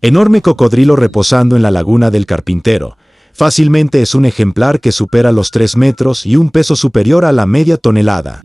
Enorme cocodrilo reposando en la laguna del Carpintero. Fácilmente es un ejemplar que supera los 3 metros y un peso superior a la media tonelada.